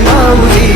माऊली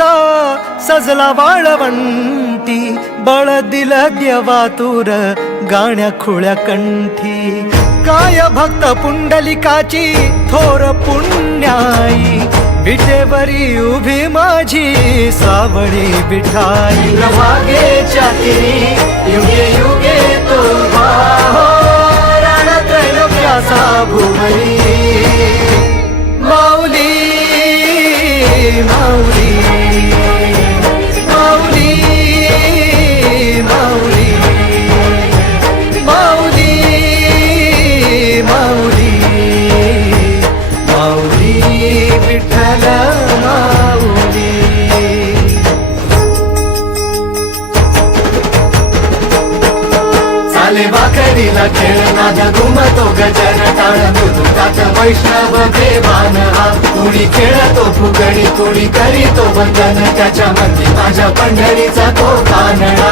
आनंदाचा सजला वाळवंटी बळ दिल देवातूर गाण्या खुळ्या कंठी. काय भक्त पुंडलिकाची थोर पुण्याई विटेवरी उभी माझी सावळी बिठाई प्रभागेच्या तिरी युगे युगे तो माझ्या घुमतो गजर टाळ मृदुकात वैष्णव देवान. हा कुणी खेळतो फुगडी कुणी करीतो वंदन. त्याच्या मध्ये माझ्या पंढरीचा तो कानडा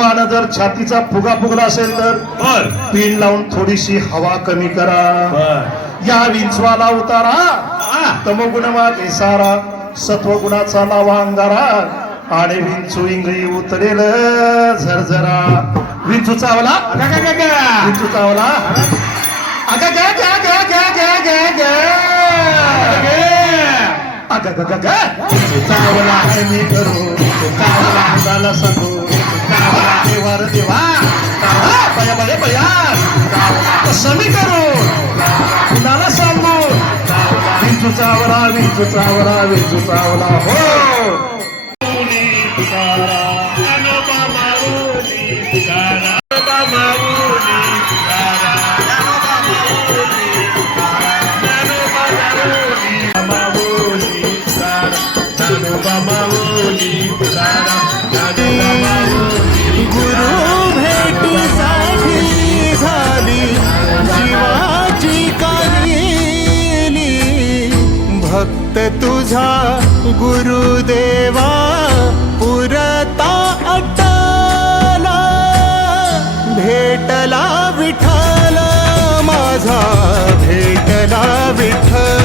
सर्वांना जर छातीचा फुगा फुगला असेल तर पिन लावून थोडीशी हवा कमी करा. या विंचवाला उतारा. तमगुणमा निसारा सत्वगुणाचा लावा अंगारा. आणि विंचू इंगळी उतरेल झरझरा. विंचू चावला. विंचू चावला. अग ग ग ग ग ग ग ग. अग ग ग विंचू चावला. मी करू समीकरण. कुणाला सांगू? विंचू चावला विंचू चावला विंचू चावला हो. तुकारा भक्त तुझा गुरुदेवा पुरता अटला भेटला विठ्ठला माझा भेटला विठ्ठल.